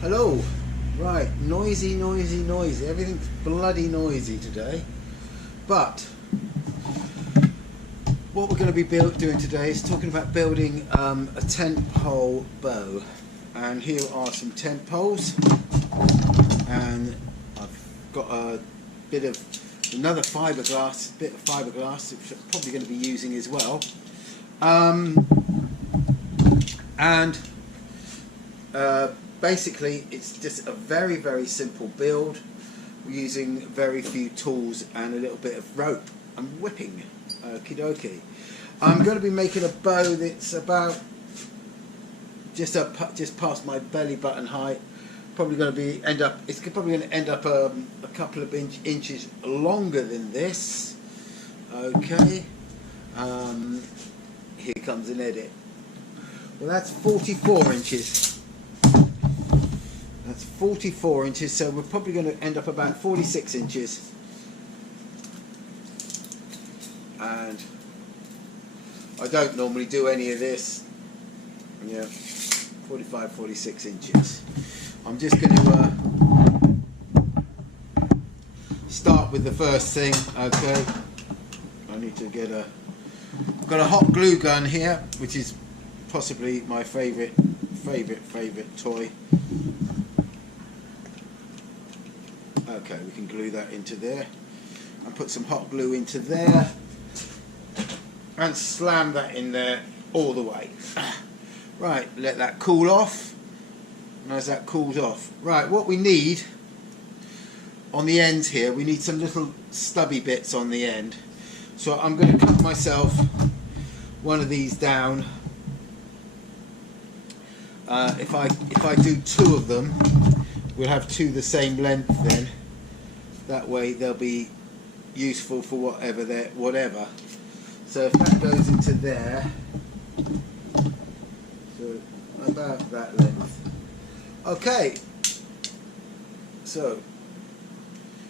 Hello. Right, noisy. Everything's bloody noisy today. But what we're going to be doing today is talking about building a tent pole bow. And here are some tent poles. And I've got a bit of another fiberglass, which I'm probably going to be using as well. Basically it's just a very simple build using very few tools and a little bit of rope and whipping. Okie dokie. I'm going to be making a bow that's about just past my belly button height. Probably going to be it's probably going to end up a couple of inches longer than this. Okay. Here comes an edit. Well, that's 44 inches. That's 44 inches, so we're probably going to end up about 46 inches. And I don't normally do any of this. Yeah, 45, 46 inches. I'm just going to start with the first thing. Okay, I need to get I've got a hot glue gun here, which is possibly my favorite toy. Okay, we can glue that into there and put some hot glue into there and slam that in there all the way. Right, let that cool off. And as that cools off, right, what we need on the ends here, we need some little stubby bits on the end. So I'm going to cut myself one of these down. If I do two of them, we'll have two the same length then. That way they'll be useful for whatever. So if that goes into there, so about that length. Okay. So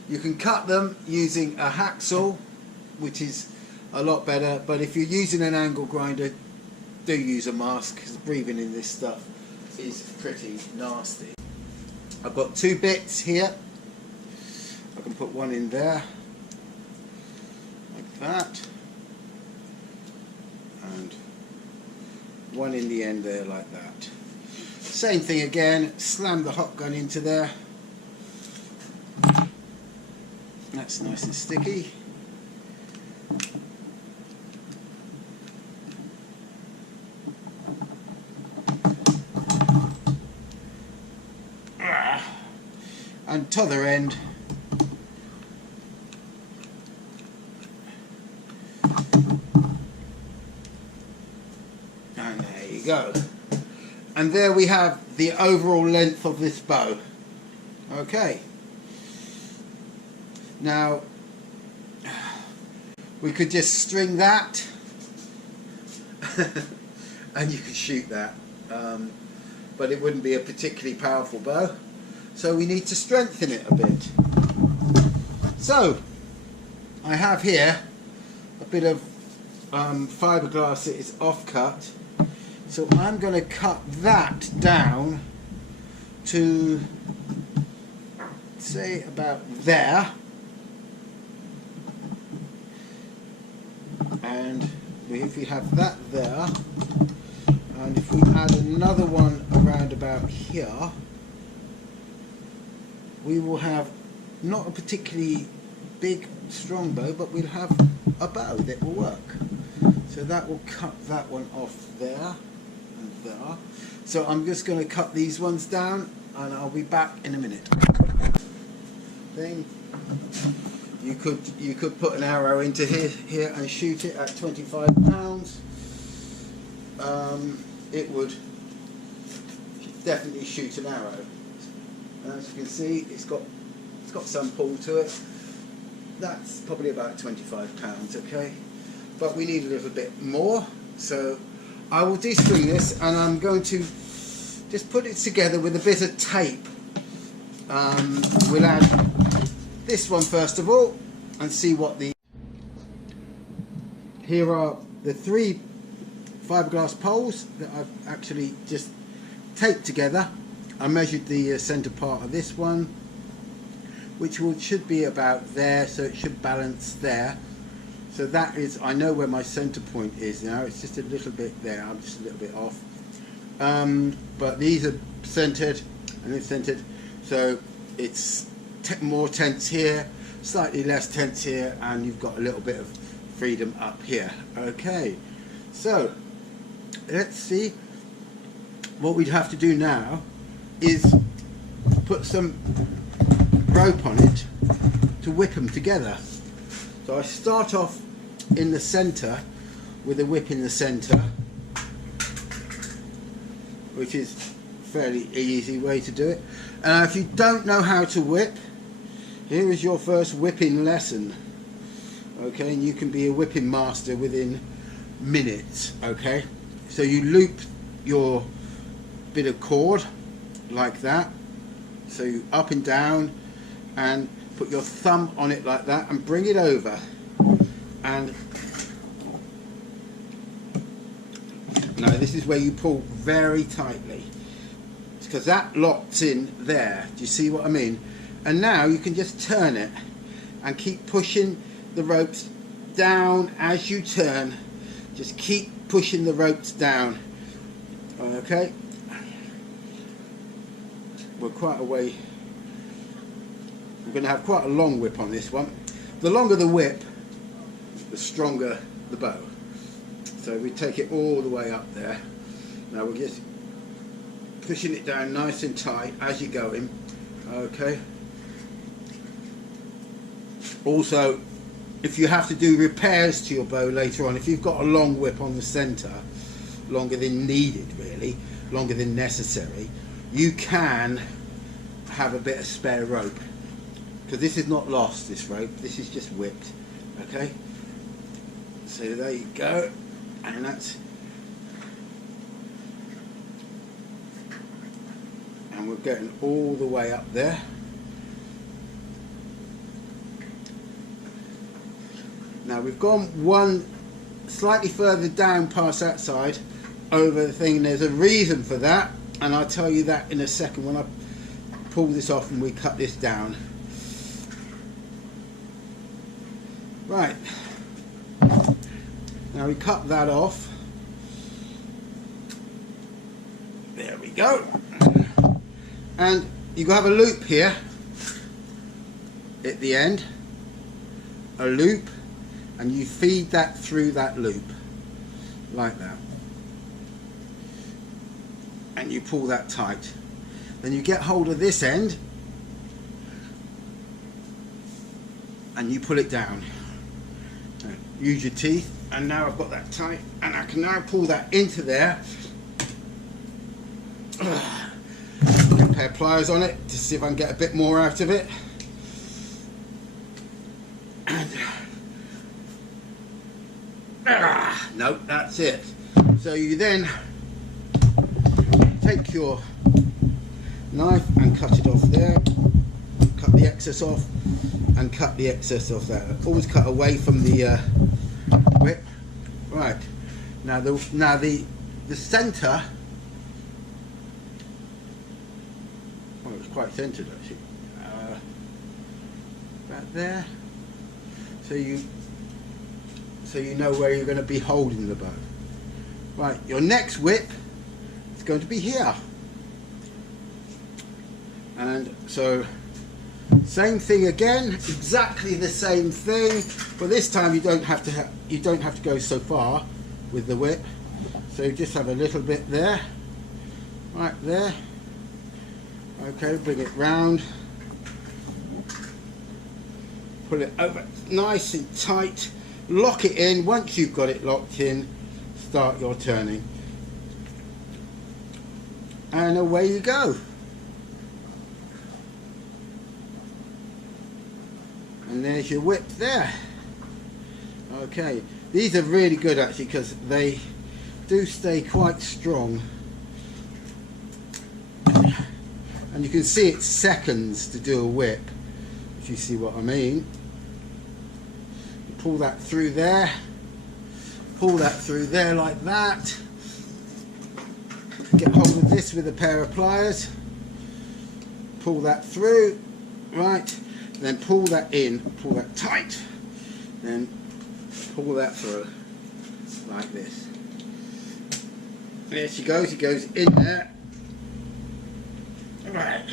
you can cut them using a hacksaw, which is a lot better. But if you're using an angle grinder, do use a mask, because breathing in this stuff is pretty nasty. I've got two bits here. I can put one in there like that, and one in the end there like that. Same thing again, slam the hot gun into there. That's nice and sticky. And t'other end, and there you go. And there we have the overall length of this bow. Okay. Now we could just string that and you could shoot that, but it wouldn't be a particularly powerful bow. So we need to strengthen it a bit. So I have here a bit of fiberglass that is off-cut. So I'm going to cut that down to, say, about there. And if we have that there, and if we add another one around about here, we will have not a particularly big strong bow, but we'll have a bow that will work. So that will cut that one off there and there. So I'm just going to cut these ones down, and I'll be back in a minute. You could put an arrow into here and shoot it at 25 pounds. It would definitely shoot an arrow. As you can see, it's got some pull to it. That's probably about 25 pounds, okay? But we need a little bit more, so I will de-string this, and I'm going to just put it together with a bit of tape. We'll add this one first of all, and see what the... Here are the three fiberglass poles that I've actually just taped together I measured the center part of this one, which should be about there, so it should balance there. So that is, I know where my center point is now. It's just a little bit there. I'm just a little bit off. But these are centered and it's centered, so it's more tense here, slightly less tense here, and you've got a little bit of freedom up here. Okay, so let's see. What we'd have to do now is put some rope on it to whip them together. So I start off in the center with a whip in the center, which is a fairly easy way to do it. And if you don't know how to whip, here is your first whipping lesson. Okay, and you can be a whipping master within minutes. Okay, so you loop your bit of cord like that, so you up and down, and put your thumb on it like that and bring it over, and now this is where you pull very tightly because that locks in there. Do you see what I mean? And now you can just turn it and keep pushing the ropes down as you turn. Just keep pushing the ropes down. Okay, we're quite a way. We're going to have quite a long whip on this one. The longer the whip, the stronger the bow. So we take it all the way up there. Now we're just pushing it down nice and tight as you're going. Okay. Also, if you have to do repairs to your bow later on, if you've got a long whip on the center, longer than needed really, longer than necessary, you can have a bit of spare rope, because this is not lost, this rope, this is just whipped. Okay, so there you go, and that's, and we're getting all the way up there. Now we've gone one slightly further down past that side over the thing. There's a reason for that, and I'll tell you that in a second when I pull this off and we cut this down. Right, now we cut that off. There we go. And you have a loop here at the end, a loop, and you feed that through that loop like that, and you pull that tight. Then you get hold of this end and you pull it down. Use your teeth, and now I've got that tight, and I can now pull that into there. Put a pair of pliers on it to see if I can get a bit more out of it. No, that's it. So you then take your knife and cut it off there, cut the excess off, and cut the excess off there. Always cut away from the whip. Right, now the centre, oh, it's quite centred actually, about there, so you know where you're going to be holding the bow. Right, your next whip is going to be here, and so same thing again, exactly the same thing, but this time you don't have to go so far with the whip. So you just have a little bit there, right there. Okay, bring it round, pull it over nice and tight, lock it in. Once you've got it locked in, start your turning, and away you go. And there's your whip there. Okay, these are really good actually because they do stay quite strong, and you can see it's seconds to do a whip, if you see what I mean. You pull that through there, pull that through there like that, get hold of this with a pair of pliers, pull that through, right, and then pull that in, pull that tight, then pull that through like this. There she goes, it goes in there. Right,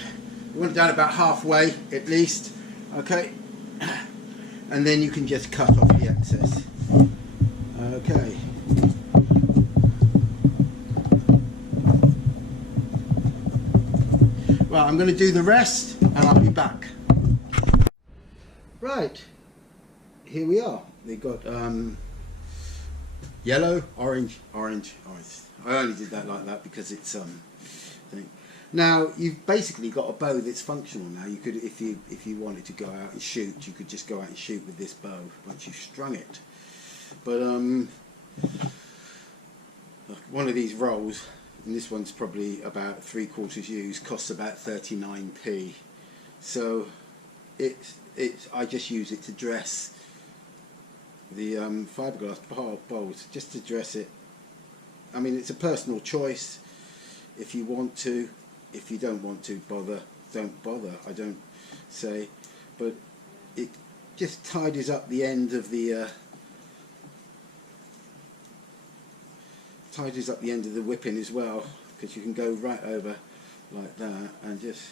we want it down about halfway at least, okay, and then you can just cut off the excess. Okay. Well, I'm going to do the rest and I'll be back. Right, here we are. They got yellow, orange, orange, orange. I only did that like that because it's thing. Now you've basically got a bow that's functional now. You could, if you wanted to go out and shoot, you could just go out and shoot with this bow once you've strung it. But one of these rolls, and this one's probably about 3/4 used, costs about 39p. So I just use it to dress the fiberglass bowls, just to dress it. I mean, it's a personal choice. If you want to, if you don't want to bother, don't bother. I don't say, but it just tidies up the end of the whipping as well, because you can go right over like that and just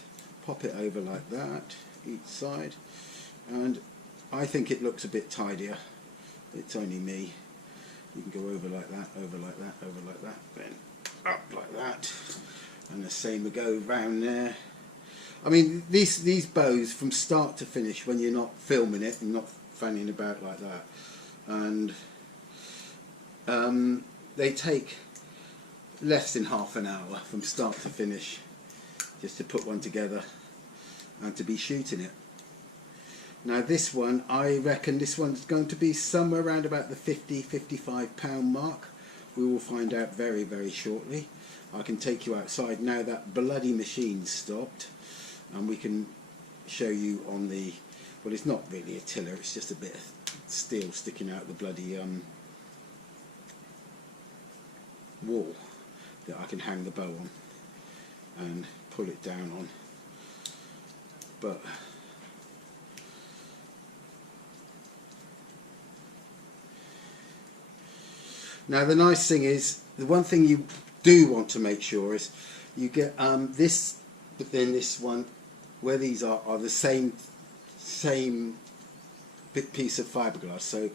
pop it over like that each side, and I think it looks a bit tidier. It's only me. You can go over like that, over like that, over like that, then up like that, and the same will go round there. I mean, these bows from start to finish, when you're not filming it and not fanning about like that, and they take less than half an hour from start to finish, just to put one together and to be shooting it. Now this one, I reckon this one's going to be somewhere around about the £50–55 mark. We will find out very, very shortly. I can take you outside now that bloody machine's stopped, and we can show you on the, well, it's not really a tiller, it's just a bit of steel sticking out the bloody wall that I can hang the bow on and pull it down on. But now the nice thing is, the one thing you do want to make sure is you get this, but then this one, where these are the same piece of fiberglass. So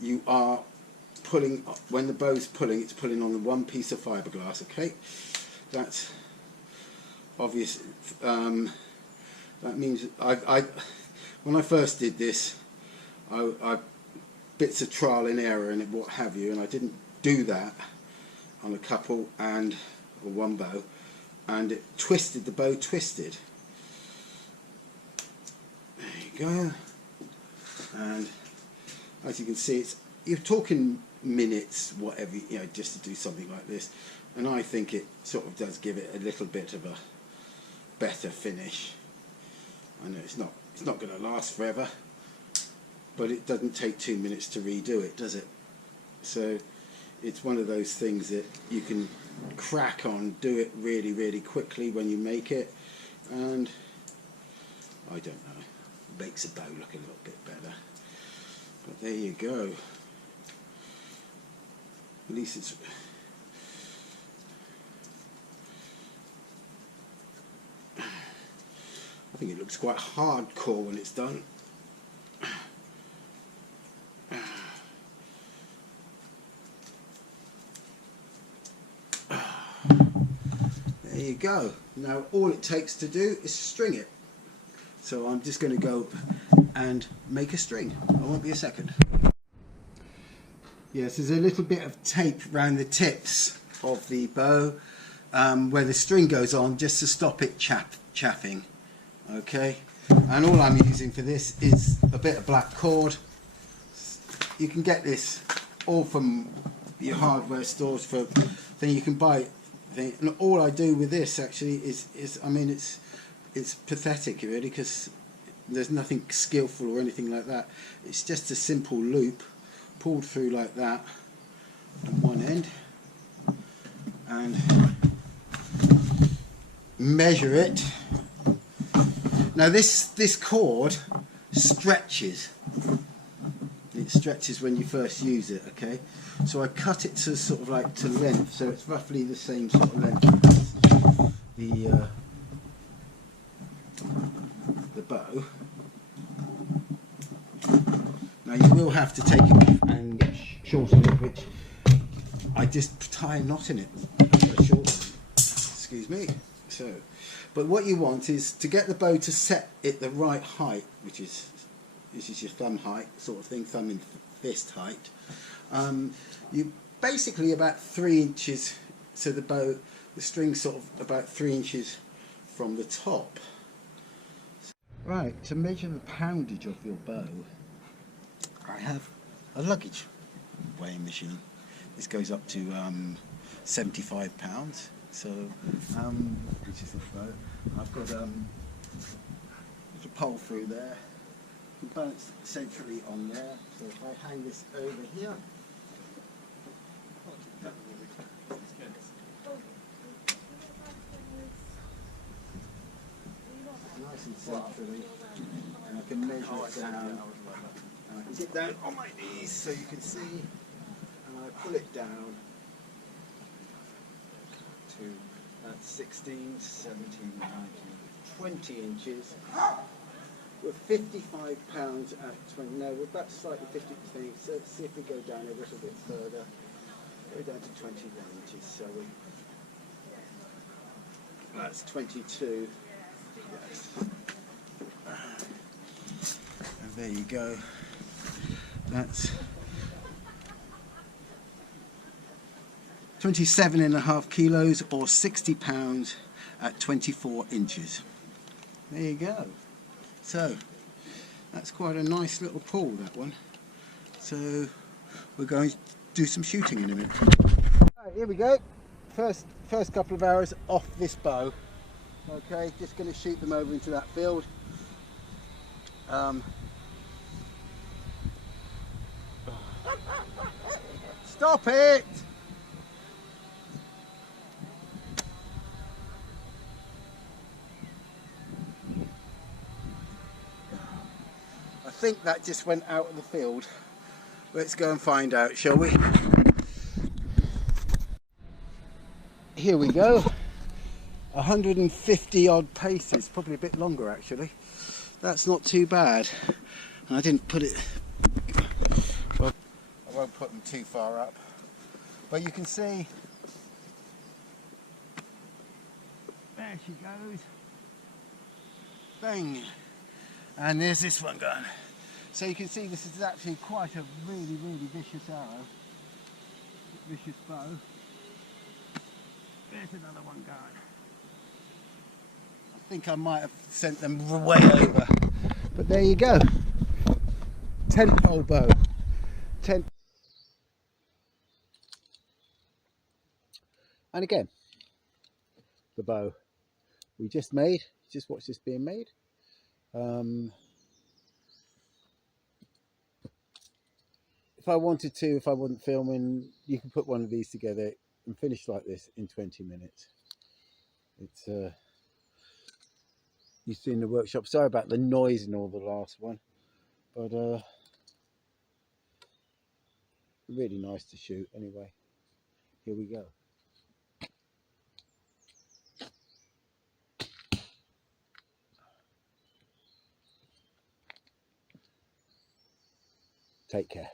you are pulling, when the bow's pulling, it's pulling on the one piece of fiberglass. Okay, that's obvious. That means when I first did this, I bits of trial and error and what have you, and I didn't do that on a couple and or one bow, and it twisted, the bow twisted. There you go. And as you can see, you're talking minutes, whatever, you know, just to do something like this, and I think it sort of does give it a little bit of a better finish. I know it's not going to last forever, but it doesn't take 2 minutes to redo it, does it? So it's one of those things that you can crack on, do it really, really quickly when you make it, and I don't know, makes a bow look a little bit better. But there you go. At least it's I think it looks quite hardcore when it's done. There you go. Now all it takes to do is string it. So I'm just going to go and make a string. I won't be a second. Yes, there's a little bit of tape around the tips of the bow where the string goes on, just to stop it chaffing. Okay, and all I'm using for this is a bit of black cord. You can get this all from your hardware stores, for then you can buy it. And all I do with this actually is I mean, it's pathetic really, because there's nothing skillful or anything like that. It's just a simple loop pulled through like that on one end, and measure it Now this cord stretches. It stretches when you first use it, okay? So I cut it to sort of like to length, so it's roughly the same sort of length as the bow. Now you will have to take it off and shorten it, which I just tie a knot in it. Excuse me. So, but what you want is to get the bow to set it the right height, which is this is your thumb height sort of thing, thumb and fist height. You basically about 3 inches, so the string's sort of about 3 inches from the top. Right, to measure the poundage of your bow, I have a luggage weighing machine. This goes up to 75 pounds, so which is this bow. I've got a pole through there. You can balance centrally on there. So if I hang this over here, nice and centrally, and I can measure it down. And I can get down on my knees so you can see, and I pull it down to 16, 17, 19, 20 inches. We're 55 pounds at 20. No, we're about slightly 50%. So let's see if we go down a little bit further. Go down to 21 inches, shall we? That's 22. Yes. And there you go. That's 27.5 kilos or 60 pounds at 24 inches. There you go. So that's quite a nice little pull, that one. So we're going to do some shooting in a minute. Right, here we go. First couple of arrows off this bow. Okay, just going to shoot them over into that field. Stop it! I think that just went out of the field. Let's go and find out, shall we? Here we go. 150 odd paces, probably a bit longer actually. That's not too bad. And I didn't put it, well, I won't put them too far up. But you can see, there she goes. Bang. And there's this one going. So you can see this is actually quite a really, really vicious arrow. Vicious bow. There's another one going. I think I might have sent them way over. But there you go. 10-pole bow. 10. And again, the bow we just made. Just watch this being made. If I wanted to, if I wasn't filming, you can put one of these together and finish like this in 20 minutes. It's used to in the workshop. Sorry about the noise and all the last one, but really nice to shoot anyway. Here we go. Take care.